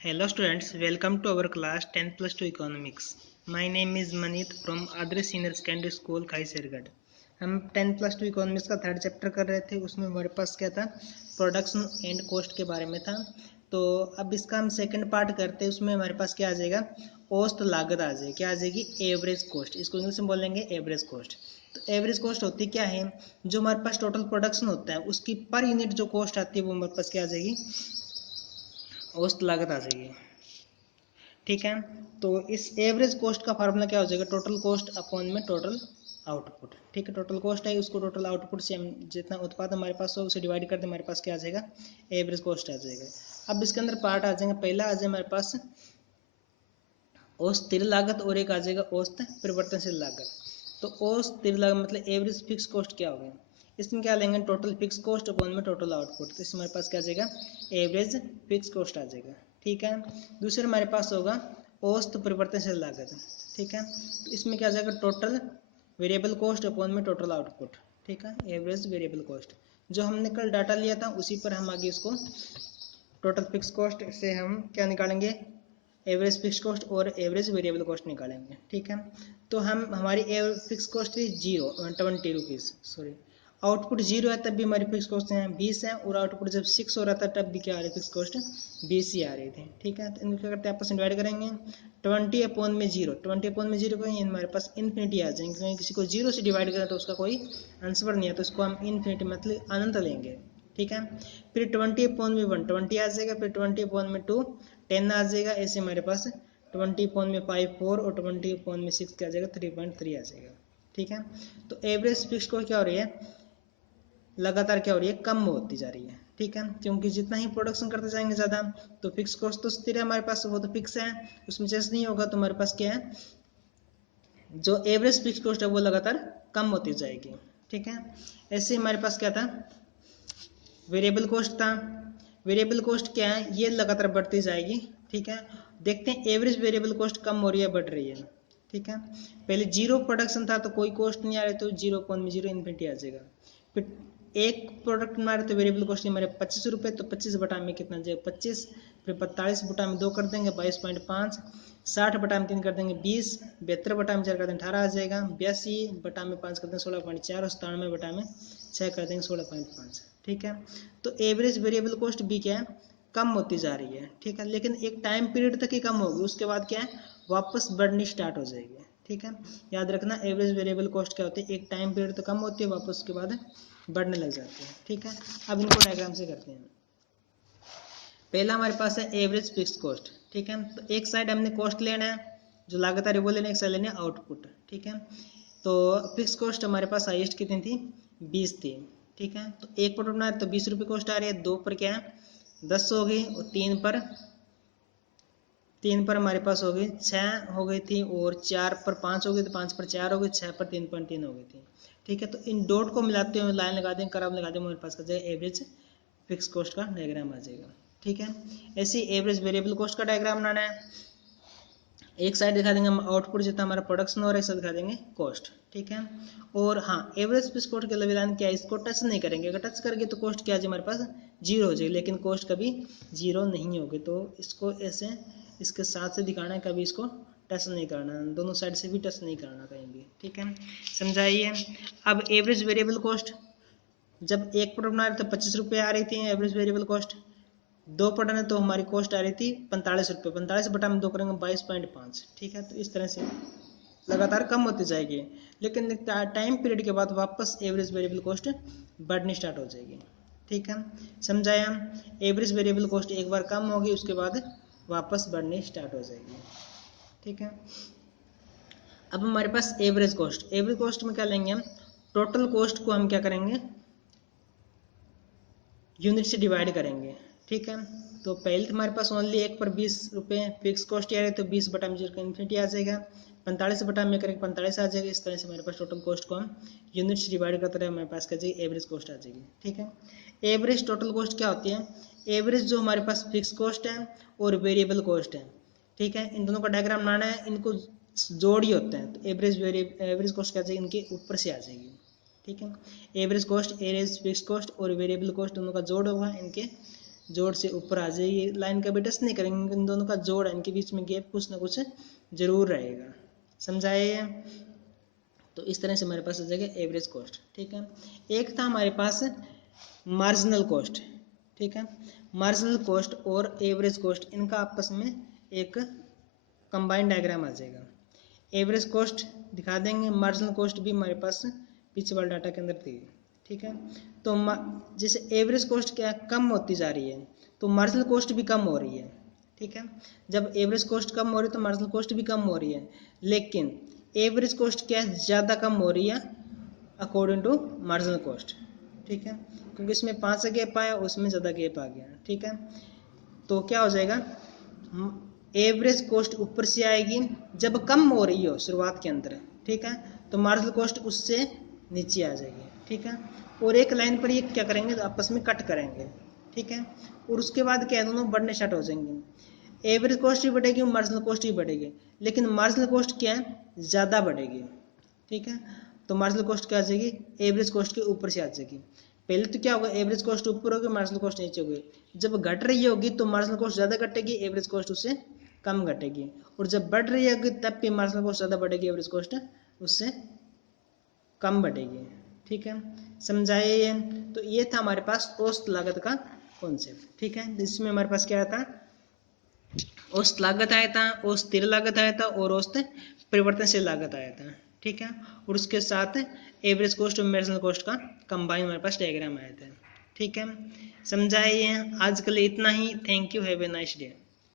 Hello students, welcome to our class 10 plus 2 economics. My name is Manit from Adre Senior Secondary School खाईसरगढ़। हम 10 plus 2 economics का third chapter कर रहे थे। उसमें हमारे पास क्या था, प्रोडक्शन एंड कॉस्ट के बारे में था। तो अब इसका हम सेकंड पार्ट करते हैं। उसमें हमारे पास क्या आ जाएगा, औसत लागत आ जाएगी। क्या आ जाएगी, एवरेज कॉस्ट। इसको इंग्लिश में बोलेंगे एवरेज कॉस्ट। तो एवरेज कॉस्ट होती क्या है, जो हमारे पास टोटल प्रोडक्शन होता है उसकी पर यूनिट जो कॉस्ट आती है वो हमारे पास क्या आ जाएगी, औसत लागत आ जाएगी। ठीक है, तो इस एवरेज कॉस्ट का फार्मूला क्या हो जाएगा, टोटल कॉस्ट अपॉन में टोटल आउटपुट। ठीक है, टोटल कॉस्ट है, उसको टोटल आउटपुट से हम जितना उत्पादन हमारे पास हो उसे डिवाइड कर दे, हमारे पास क्या आ जाएगा, एवरेज कॉस्ट आ जाएगा। अब इसके अंदर पार्ट आ जाएंगे। पहला आ जाए हमारे पास औसत स्थिर लागत और एक आ जाएगा औसत परिवर्तनशील लागत। तो औसत स्थिर लागत मतलब एवरेज फिक्स कॉस्ट क्या हो गया, इसमें क्या लेंगे, टोटल फिक्स कॉस्ट अपॉन में टोटल आउटपुट। तो इसमें हमारे पास क्या आ जाएगा, एवरेज फिक्स कॉस्ट आ जाएगा। ठीक है, दूसरा हमारे पास होगा औसत परिवर्तनशील लागत। ठीक है, तो इसमें क्या आ जाएगा, टोटल वेरिएबल कॉस्ट अपॉन में टोटल आउटपुट। ठीक है, एवरेज वेरिएबल कॉस्ट जो हमने कल डाटा लिया था उसी पर हम आगे इसको टोटल फिक्स कॉस्ट से हम क्या निकालेंगे, एवरेज फिक्स कॉस्ट और एवरेज वेरिएबल कॉस्ट निकालेंगे। ठीक है, तो हम हमारी फिक्स कॉस्ट थी 20 सॉरी, आउटपुट 0 है तब भी हमारी फिक्स कॉस्ट है 20 है, और आउटपुट जब 6 हो रहा था तब भी क्या आ रही फिक्स कॉस्ट 20 ही आ रही थी। ठीक है, तो इनको क्या करते हैं, आपस में डिवाइड करेंगे। 20 अपॉन में 0, 20 अपॉन में 0 करेंगे, हमारे पास इन्फिनिटी आ जाएंगे, क्योंकि किसी को 0 से डिवाइड करें तो उसका कोई आंसर नहीं है, तो उसको हम इन्फिनिटी मतलब अनंत लेंगे। ठीक है, फिर 20 अपॉन में 1 20 आ जाएगा, फिर 20 अपॉन में 2 10 आ जाएगा। ऐसे हमारे पास 20 अपॉन में 5 4 और 20 अपॉन में 6 क्या आ जाएगा, 3.3 आ जाएगा। ठीक है, तो एवरेज फिक्स को क्या हो रही है, लगातार क्या हो रही है, कम होती जा रही है। ठीक है, क्योंकि जितना ही प्रोडक्शन करते जाएंगे ज़्यादा, तो फिक्स कॉस्ट तो स्थिर है हमारे पास, वो तो फिक्स है, उसमें चेंज नहीं होगा। तो हमारे पास क्या है, जो एवरेज फिक्स कॉस्ट है वो लगातार कम होती जाएगी। ठीक है, ऐसे हमारे पास क्या था, वेरिएबल कॉस्ट था। वेरिएबल कॉस्ट क्या है, ये लगातार बढ़ती जाएगी। ठीक है, देखते हैं एवरेज वेरिएबल कॉस्ट कम हो रही है बढ़ रही है। ठीक है, पहले 0 प्रोडक्शन था तो कोई कॉस्ट नहीं आ रही, तो 0.0 इन्फिनिटी आ जाएगा। फिर एक प्रोडक्ट बना रहे तो वेरिएबल कॉस्ट हमारे 25 रुपये, तो 25 बटा में कितना जाएगा 25, फिर 45 बटा में 2 कर देंगे 22.5, 60 बटा में 3 कर देंगे 20, 72 बटा में 4 कर देंगे 18 आ जाएगा, 82 बटा में 5 कर देंगे 16.4 और 97 बटा में 6 कर देंगे 16.5। ठीक है, तो एवरेज वेरिएबल कॉस्ट भी क्या है, कम होती जा रही है। ठीक है, लेकिन एक टाइम पीरियड तक ही कम होगी, उसके बाद क्या है, वापस बढ़नी स्टार्ट हो जाएगी। ठीक है, याद रखना एवरेज वेरिएबल कॉस्ट क्या होती है, एक टाइम पीरियड तक कम होती है, वापस उसके बाद बढ़ने लग जाती है। ठीक है, अब इनको डायग्राम से करते हैं। पहला हमारे पास है एवरेज फिक्स कॉस्ट। ठीक है, तो एक साइड हमने कॉस्ट लेना है, जो लागत आ रही है वो लेना है, एक साइड लेना है आउटपुट। ठीक है, तो फिक्स कॉस्ट हमारे पास हाईएस्ट कितनी थी, 20 थी। ठीक है, तो एक प्रोडक्ट बना तो 20 रुपये कॉस्ट आ रही है, 2 पर क्या है 10 हो गई, और 3 पर हमारे पास हो गई 6 हो गई थी, और 4 पर 5 हो गई, तो 5 पर 4 हो गई, 6 पर 3.3 हो गई थी। ठीक है, तो इन डॉट को मिलाते हुए लाइन लगा देंगे, कर्व लगा देंगे, हमारे पास का जाएगा एवरेज फिक्स कॉस्ट का डायग्राम आ जाएगा। ठीक है, ऐसे एवरेज वेरिएबल कॉस्ट का डायग्राम बनाना है। एक साइड दिखा देंगे हम आउटपुट जितना हमारा प्रोडक्शन हो रहा है, सब दिखा देंगे कॉस्ट। ठीक है, और हाँ एवरेज फिक्स कॉस्ट के लिए क्या है, इसको टच नहीं करेंगे, अगर टच करेंगे तो कॉस्ट क्या है हमारे पास 0 हो जाएगी, लेकिन कॉस्ट कभी 0 नहीं होगी। तो इसको ऐसे इसके साथ से दिखाना है, कभी इसको टच नहीं करना, दोनों साइड से भी टच नहीं करना कहीं भी। ठीक है, समझाइए। अब एवरेज वेरिएबल कॉस्ट, जब एक प्रोडक्ट बना रहे तो 25 रुपये आ रही थी एवरेज वेरिएबल कॉस्ट, 2 प्रोडक्ट है तो हमारी कॉस्ट आ रही थी 45 रुपये, 45 बटा में 2 करेंगे 22.5। ठीक है, तो इस तरह से लगातार कम होती जाएगी, लेकिन टाइम पीरियड के बाद वापस एवरेज वेरिएबल कॉस्ट बढ़नी स्टार्ट हो जाएगी। ठीक है, समझाया। एवरेज वेरिएबल कॉस्ट एक बार कम होगी, उसके बाद वापस बढ़नी स्टार्ट हो जाएगी। ठीक है, अब हमारे पास एवरेज कॉस्ट, एवरेज कॉस्ट में क्या लेंगे हम, टोटल कॉस्ट को हम क्या करेंगे, यूनिट से डिवाइड करेंगे। ठीक है, तो पहले तो हमारे पास ओनली एक पर 20 रुपये फिक्स कॉस्ट आ रही है, तो 20 बटा में 0 का इन्फिनिटी आ जाएगा, 45 बटा में करेंगे 45 आ जाएगा। इस तरह से हमारे पास टोटल कॉस्ट को हम यूनिट से डिवाइड करते रहे, हमारे पास क्या जाएगी, एवरेज कॉस्ट आ जाएगी। ठीक है, एवरेज टोटल कॉस्ट क्या होती है, एवरेज जो हमारे पास फिक्स कॉस्ट है और वेरिएबल कॉस्ट है। ठीक है, इन दोनों का डायग्राम बनाना है, इनको जोड़ ही होते हैं, तो एवरेज कॉस्ट क्या जाएगी, इनके ऊपर से आ जाएगी। ठीक है, average cost, average fix cost और वेरिएबल कॉस्ट दोनों का जोड़ होगा, इनके जोड़ से ऊपर आ जाएगी, लाइन का भी टच नहीं करेंगे, इन दोनों का जोड़ है, इनके बीच में गैप कुछ ना कुछ जरूर रहेगा। समझाए? तो इस तरह से हमारे पास आ जाएगा एवरेज कॉस्ट। ठीक है, एक था हमारे पास मार्जिनल कॉस्ट। ठीक है, मार्जिनल कॉस्ट और एवरेज कॉस्ट इनका आपस में एक कंबाइंड डायग्राम आ जाएगा। एवरेज कॉस्ट दिखा देंगे, मार्जिनल कॉस्ट भी हमारे पास पीछे वाले डाटा के अंदर थी। ठीक है, तो जैसे एवरेज कॉस्ट क्या कम होती जा रही है तो मार्जिनल कॉस्ट भी कम हो रही है। ठीक है, जब एवरेज कॉस्ट कम हो रही है तो मार्जिनल कॉस्ट भी कम हो रही है, लेकिन एवरेज कॉस्ट क्या ज़्यादा कम हो रही है अकॉर्डिंग टू मार्जिनल कॉस्ट। ठीक है, क्योंकि इसमें 5 का गैप आया, उसमें ज़्यादा गैप आ गया। ठीक है, तो क्या हो जाएगा, एवरेज कॉस्ट ऊपर से आएगी जब कम हो रही हो शुरुआत के अंदर। ठीक है, तो मार्जिनल कॉस्ट उससे नीचे आ जाएगी। ठीक है, और एक लाइन पर ये क्या करेंगे तो आपस में कट करेंगे। ठीक है, और उसके बाद क्या दोनों बढ़ने स्टार्ट हो जाएंगे, एवरेज कॉस्ट भी बढ़ेगी, मार्जिनल कॉस्ट भी बढ़ेगी, लेकिन मार्जिनल कॉस्ट क्या है ज़्यादा बढ़ेगी। ठीक है, तो मार्जिनल कॉस्ट क्या आ जाएगी, एवरेज कॉस्ट के ऊपर से आ जाएगी। पहले तो क्या होगा, एवरेज कॉस्ट ऊपर होगी, मार्जिनल कॉस्ट नीचे होगी। जब घट रही होगी तो मार्जिनल कॉस्ट ज़्यादा घटेगी, एवरेज कॉस्ट उससे कम घटेगी, और जब बढ़ रही होगी तब भी मार्जिनल कॉस्ट ज़्यादा बढ़ेगी, एवरेज कॉस्ट उससे कम बढ़ेगी। ठीक है, समझाइए ये? तो ये था हमारे पास औसत लागत का कॉन्सेप्ट। ठीक है, इसमें हमारे पास क्या था, औसत लागत आया था, औसत स्थिर लागत आया था, और औसत परिवर्तनशील लागत आया था। ठीक है, और उसके साथ एवरेज कॉस्ट और मार्जिनल कॉस्ट का कंबाइन हमारे पास डायग्राम आया था। ठीक है, समझाइए? आज के लिए इतना ही। Thank you, have a nice day.